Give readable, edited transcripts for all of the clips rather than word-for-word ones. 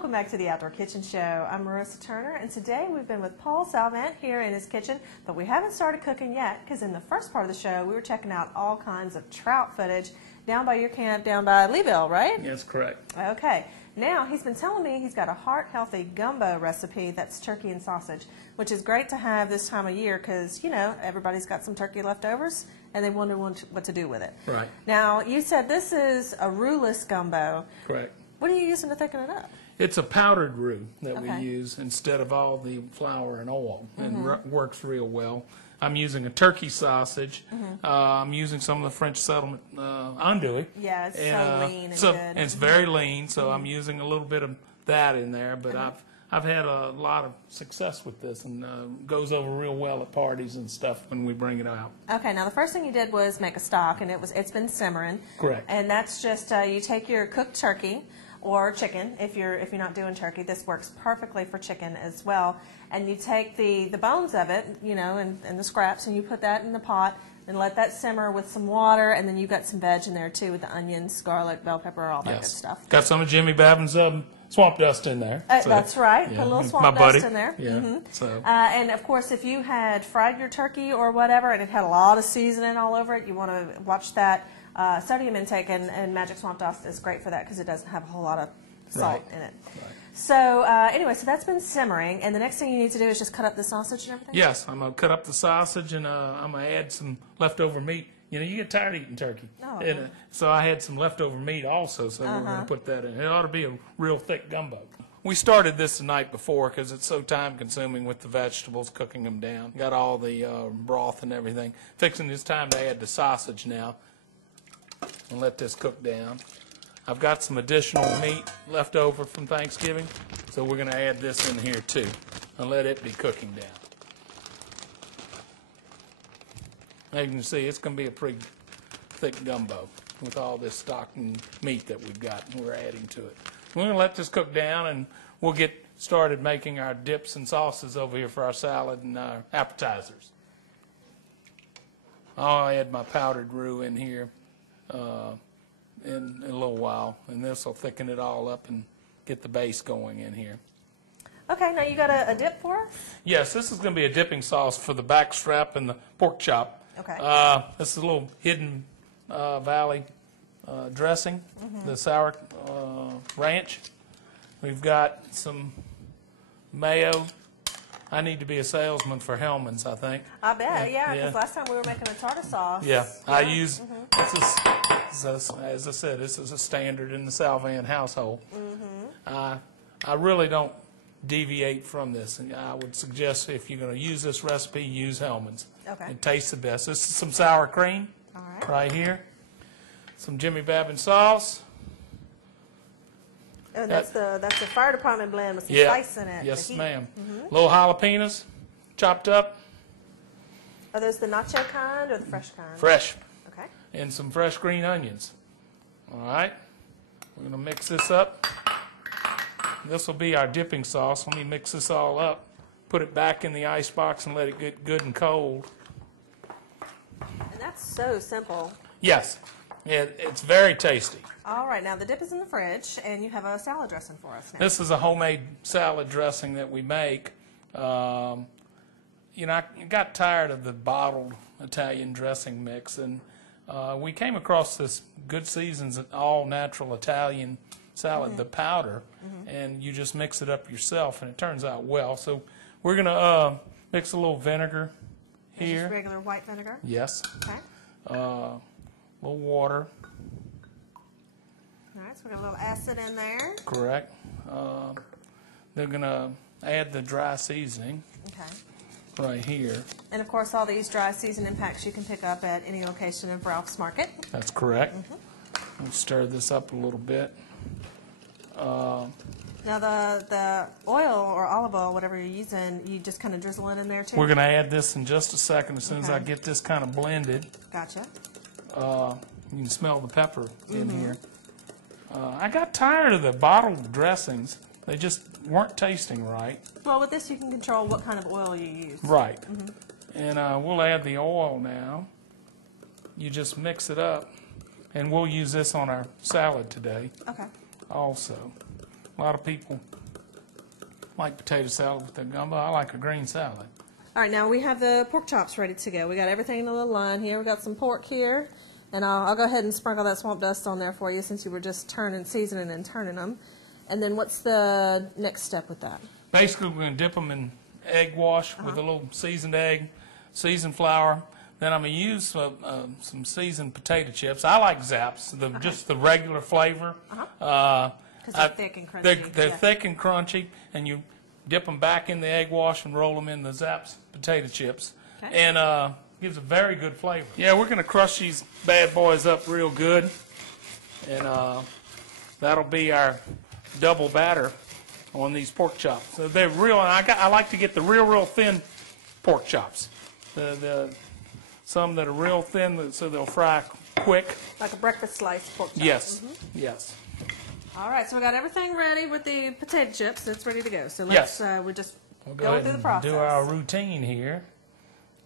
welcome back to the Outdoor Kitchen Show. I'm Marissa Turner, and today we've been with Paul Salvant here in his kitchen, but we haven't started cooking yet because in the first part of the show we were checking out all kinds of trout footage down by your camp, down by Leeville, right? Yes, correct. Okay. Now, he's been telling me he's got a heart-healthy gumbo recipe that's turkey and sausage, which is great to have this time of year because, you know, everybody's got some turkey leftovers and they wonder what to do with it. Right. Now, you said this is a roux-less gumbo. Correct. What are you using to thicken it up? It's a powdered roux that Okay. we use instead of all the flour and oil, and works real well. I'm using a turkey sausage. I'm using some of the French settlement andouille. Yeah, it's so lean and good. good. It's very lean, so I'm using a little bit of that in there. But I've had a lot of success with this, and goes over real well at parties and stuff when we bring it out. Okay, now the first thing you did was make a stock, and it's been simmering. Correct. And that's just you take your cooked turkey or chicken if you're not doing turkey. This works perfectly for chicken as well. And you take the bones of it, you know, and the scraps, and you put that in the pot and let that simmer with some water, and then you've got some veg in there too with the onions, garlic, bell pepper, all that good stuff. Got some of Jimmy Babin's swamp dust in there. That's right. Yeah, Put a little my swamp buddy. dust in there. Yeah. So. And of course, if you had fried your turkey or whatever, and it had a lot of seasoning all over it, you want to watch that. Sodium intake and magic swamp dust is great for that because it doesn't have a whole lot of salt in it. Right. So anyway, so that's been simmering, and the next thing you need to do is just cut up the sausage and everything? Yes, I'm going to cut up the sausage, and I'm going to add some leftover meat. You know, you get tired of eating turkey. Oh. And, so I had some leftover meat also, so we're going to put that in. It ought to be a real thick gumbo. We started this the night before because it's so time-consuming with the vegetables, cooking them down. Got all the broth and everything. Fixing this time to add the sausage now and let this cook down. I've got some additional meat left over from Thanksgiving, so we're going to add this in here too and let it be cooking down. As you can see, it's going to be a pretty thick gumbo with all this stock and meat that we've got and we're adding to it. We're going to let this cook down, and we'll get started making our dips and sauces over here for our salad and our appetizers. I'll add my powdered roux in here in a little while, and this will thicken it all up and get the base going in here. Okay, now you got a dip for us? Yes, this is going to be a dipping sauce for the backstrap and the pork chop. Okay. This is a little hidden valley dressing, the sour ranch. We've got some mayo. I need to be a salesman for Hellman's, I think. I bet, yeah, because last time we were making a tartar sauce. Yeah, I use, this is, as I said, this is a standard in the Salvant household. I really don't deviate from this, and I would suggest if you're going to use this recipe, use Hellman's. Okay. It tastes the best. This is some sour cream right here. Some Jimmy Babin sauce. And that's the fire department blend with some spice in it. Yes, ma'am. Little jalapenos chopped up. Are those the nacho kind or the fresh kind? Fresh. Okay. And some fresh green onions. All right. We're going to mix this up. This will be our dipping sauce. Let me mix this all up. Put it back in the ice box and let it get good and cold. And that's so simple. Yes. It's very tasty. All right, now the dip is in the fridge, and you have a salad dressing for us now. This is a homemade salad dressing that we make. You know, I got tired of the bottled Italian dressing mix, and we came across this Good Seasons all-natural Italian salad, the powder, and you just mix it up yourself, and it turns out well. So we're going to mix a little vinegar here. Just regular white vinegar? Yes. Okay. A little water. All right, so we got a little acid in there. Correct. They're going to add the dry seasoning right here. And of course, all these dry seasoning packs you can pick up at any location of Ralph's Market. That's correct. We'll stir this up a little bit. Now the oil or olive oil, whatever you're using, you just kind of drizzle it in there too? We're going to add this in just a second as soon as I get this kind of blended. Gotcha. You can smell the pepper in here. I got tired of the bottled dressings. They just weren't tasting right. Well, with this you can control what kind of oil you use. Right. And we'll add the oil now. You just mix it up. And we'll use this on our salad today Okay. also. A lot of people like potato salad with their gumbo. I like a green salad. All right, now we have the pork chops ready to go. We got everything in a little line here. We got some pork here, and I'll go ahead and sprinkle that swamp dust on there for you since you were just seasoning and turning them. And then what's the next step with that? Basically, we're going to dip them in egg wash with a little seasoned egg, seasoned flour. Then I'm going to use some seasoned potato chips. I like Zapp's, just the regular flavor. Because they're thick and crunchy. They're thick and crunchy, and you dip them back in the egg wash and roll them in the Zapp's potato chips. Okay. And gives a very good flavor. Yeah, we're going to crush these bad boys up real good. And that'll be our double batter on these pork chops. So they're real. I like to get the real thin pork chops. Some that are real thin, so they'll fry quick. Like a breakfast slice pork chop. Yes, yes. All right, so we got everything ready with the potato chips. It's ready to go. So let's we're just going through the process. Do our routine here,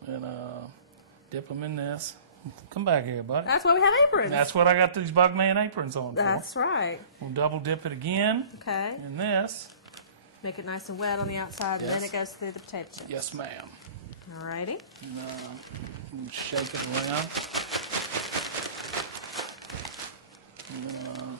and dip them in this. Come back here, buddy. That's why we have aprons. That's what I got these Bugman aprons on for. That's right. We'll double dip it again. Okay. In this. Make it nice and wet on the outside, and then it goes through the potato chips. Yes, ma'am. All righty. And, we'll shake it around. And,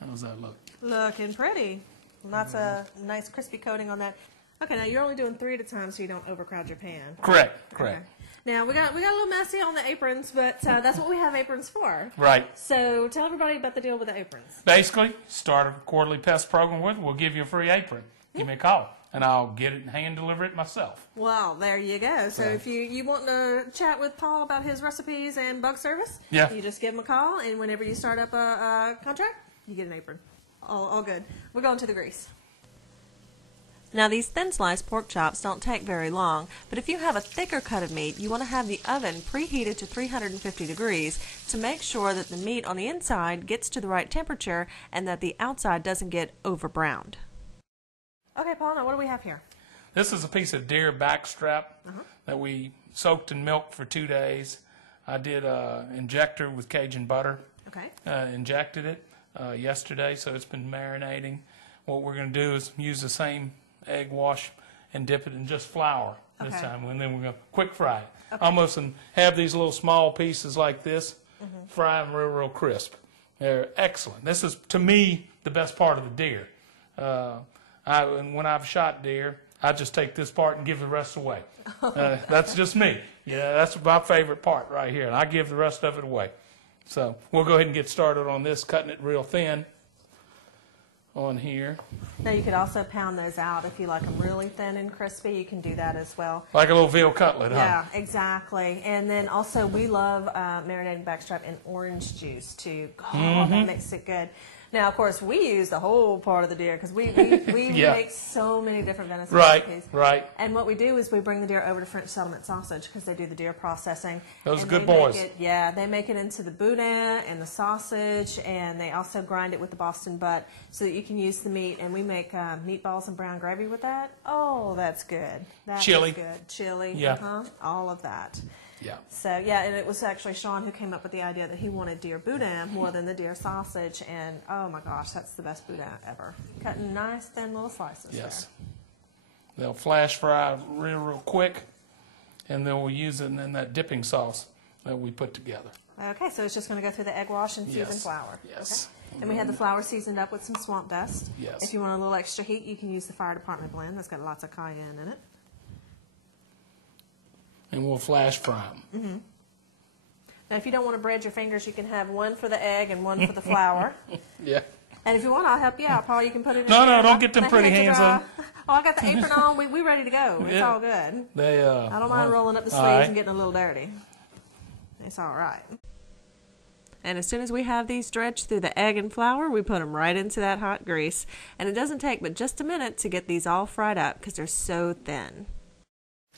how does that look? Looking pretty. Lots of nice crispy coating on that. Okay, now you're only doing 3 at a time so you don't overcrowd your pan. Correct. Okay. Now we got a little messy on the aprons, but that's what we have aprons for. Right. So tell everybody about the deal with the aprons. Basically, start a quarterly pest program with. We'll give you a free apron. Give me a call, and I'll get it and hand deliver it myself. Well, there you go. So if you want to chat with Paul about his recipes and bug service, you just give him a call, and whenever you start up a contract, you get an apron. All good. We're going to the grease. Now, these thin sliced pork chops don't take very long, but if you have a thicker cut of meat, you want to have the oven preheated to 350 degrees to make sure that the meat on the inside gets to the right temperature and that the outside doesn't get over-browned. Okay, Paul, now what do we have here? This is a piece of deer backstrap that we soaked in milk for 2 days. I did injector with Cajun butter. Okay. Injected it yesterday, so it's been marinating. What we're going to do is use the same egg wash and dip it in just flour this time, and then we're going to quick fry it. Almost, and have these little small pieces like this, fry them real crisp. They're excellent. This is, to me, the best part of the deer. And when I've shot deer, I just take this part and give the rest away. That's just me. Yeah, that's my favorite part right here, and I give the rest of it away. So we'll go ahead and get started on this, cutting it real thin on here. Now you could also pound those out if you like them really thin and crispy. You can do that as well. Like a little veal cutlet, huh? Yeah, exactly. And then also we love marinating backstrap in orange juice too. Oh, that makes it good. Now, of course, we use the whole part of the deer because we make so many different venison recipes. Right. And what we do is we bring the deer over to French Settlement Sausage because they do the deer processing. Those good boys. They make it into the boudin and the sausage, and they also grind it with the Boston butt so that you can use the meat. And we make meatballs and brown gravy with that. Oh, that's good. That's chili. Good. Chili. Yeah. All of that. Yeah. So, yeah, and it was actually Sean who came up with the idea that he wanted deer boudin more than the deer sausage, and oh my gosh, that's the best boudin ever. Cutting nice, thin little slices. Yes. There. They'll flash fry real quick, and then we'll use it in that dipping sauce that we put together. Okay, so it's just going to go through the egg wash and seasoned flour. Yes. Okay. And we have the flour seasoned up with some swamp dust. Yes. If you want a little extra heat, you can use the fire department blend. That's got lots of cayenne in it. And we'll flash fry them. Now, if you don't want to bread your fingers, you can have one for the egg and one for the flour. Yeah. And if you want, I'll help you out, Paul. You can put it in. No, don't get them pretty hands on. Oh, I got the apron on. We ready to go. It's all good. I don't mind rolling up the sleeves and getting a little dirty. It's all right. And as soon as we have these dredged through the egg and flour, we put them right into that hot grease. And it doesn't take but just a minute to get these all fried up because they're so thin.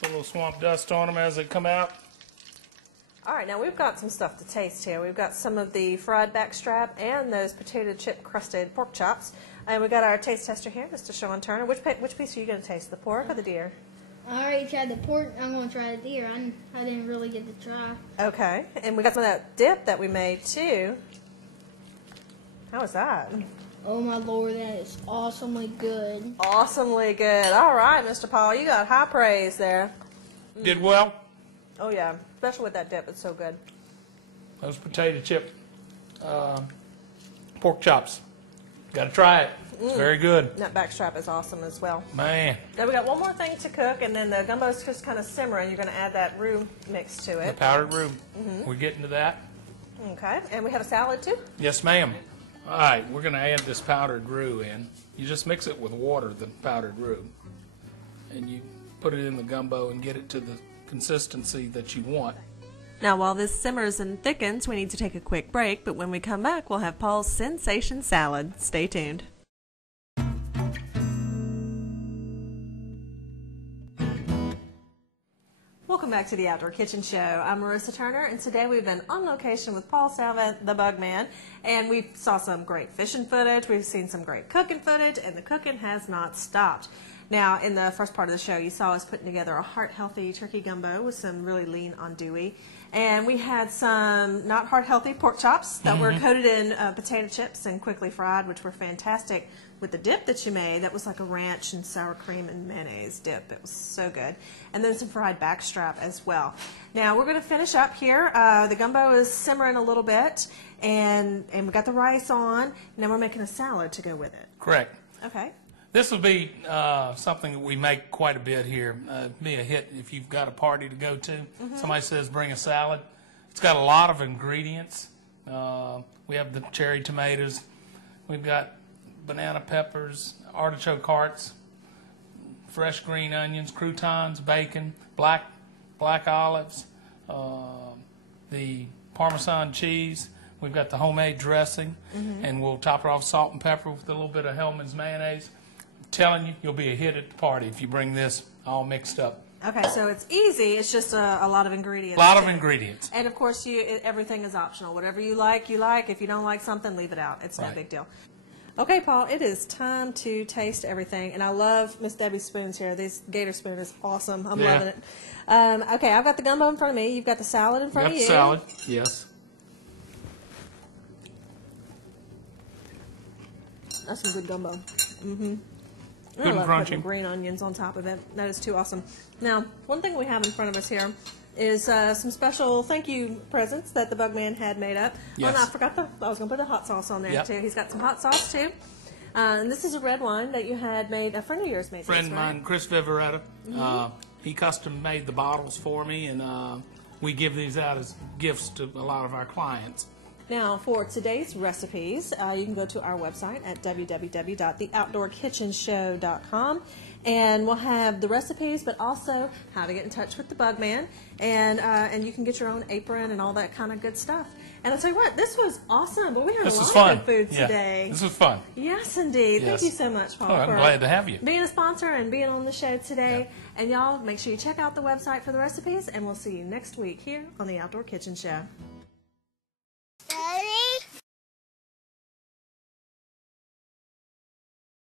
Put a little swamp dust on them as they come out. All right, now we've got some stuff to taste here. We've got some of the fried backstrap and those potato chip crusted pork chops. And we've got our taste tester here, Mr. Sean Turner. Which piece are you going to taste, the pork or the deer? I already tried the pork. I'm going to try the deer. I didn't really get to try. Okay, and we got some of that dip that we made too. How was that? Oh my lord, that is awesomely good. Awesomely good. All right, Mr. Paul, you got high praise there. Did well. Oh yeah, especially with that dip, it's so good. Those potato chip pork chops. Got to try it. It's very good. That backstrap is awesome as well. Man. Now we got one more thing to cook, and then the gumbo's just kind of simmering. You're going to add that roux mix to The it. powdered roux. We're getting to that. Okay, and we have a salad too. Yes, ma'am. All right, we're going to add this powdered roux in. You just mix it with water, the powdered roux, and you put it in the gumbo and get it to the consistency that you want. Now, while this simmers and thickens, we need to take a quick break, but when we come back, we'll have Paul's sensation salad. Stay tuned. Welcome back to the Outdoor Kitchen Show. I'm Marissa Turner, and today we've been on location with Paul Salvant, the Bug Man, and we saw some great fishing footage, we've seen some great cooking footage, and the cooking has not stopped. Now, in the first part of the show, you saw us putting together a heart-healthy turkey gumbo with some really lean andouille. And we had some not heart-healthy pork chops that were coated in potato chips and quickly fried, which were fantastic with the dip that you made. That was like a ranch and sour cream and mayonnaise dip. It was so good. And then some fried backstrap as well. Now, we're going to finish up here. The gumbo is simmering a little bit, and we got the rice on. And now we're making a salad to go with it. Correct. Okay. This will be something that we make quite a bit here. Be a hit if you've got a party to go to. Somebody says bring a salad. It's got a lot of ingredients. We have the cherry tomatoes. We've got banana peppers, artichoke hearts, fresh green onions, croutons, bacon, black olives, the Parmesan cheese. We've got the homemade dressing, and we'll top it off with salt and pepper with a little bit of Hellman's mayonnaise. Telling you, you'll be a hit at the party if you bring this all mixed up. Okay, so it's easy. It's just a lot of ingredients. A lot of ingredients. And of course, everything is optional. Whatever you like, you like. If you don't like something, leave it out. It's no big deal. Okay, Paul, it is time to taste everything. And I love Miss Debbie's spoons here. This gator spoon is awesome. I'm loving it. Okay, I've got the gumbo in front of me. You've got the salad in front of you. Got the salad, yes. That's some good gumbo. Good I and love crunchy. putting green onions on top of it. That is too awesome. Now, one thing we have in front of us here is some special thank you presents that the Bugman had made up. Yes. Oh, no, I forgot I was going to put a hot sauce on there, too. He's got some hot sauce, too. And this is a red wine that you had made, a friend of yours made. Friend this, of right? mine, Chris Viveretta, he custom made the bottles for me, and we give these out as gifts to a lot of our clients. Now, for today's recipes, you can go to our website at www.theoutdoorkitchenshow.com, and we'll have the recipes, but also how to get in touch with the Bugman, and you can get your own apron and all that kind of good stuff. And I'll tell you what, this was awesome, but we had a lot of good food today. This was fun. Yes, indeed. Yes. Thank you so much, Paul, I'm glad to have you. being a sponsor and being on the show today. And y'all, make sure you check out the website for the recipes, and we'll see you next week here on the Outdoor Kitchen Show.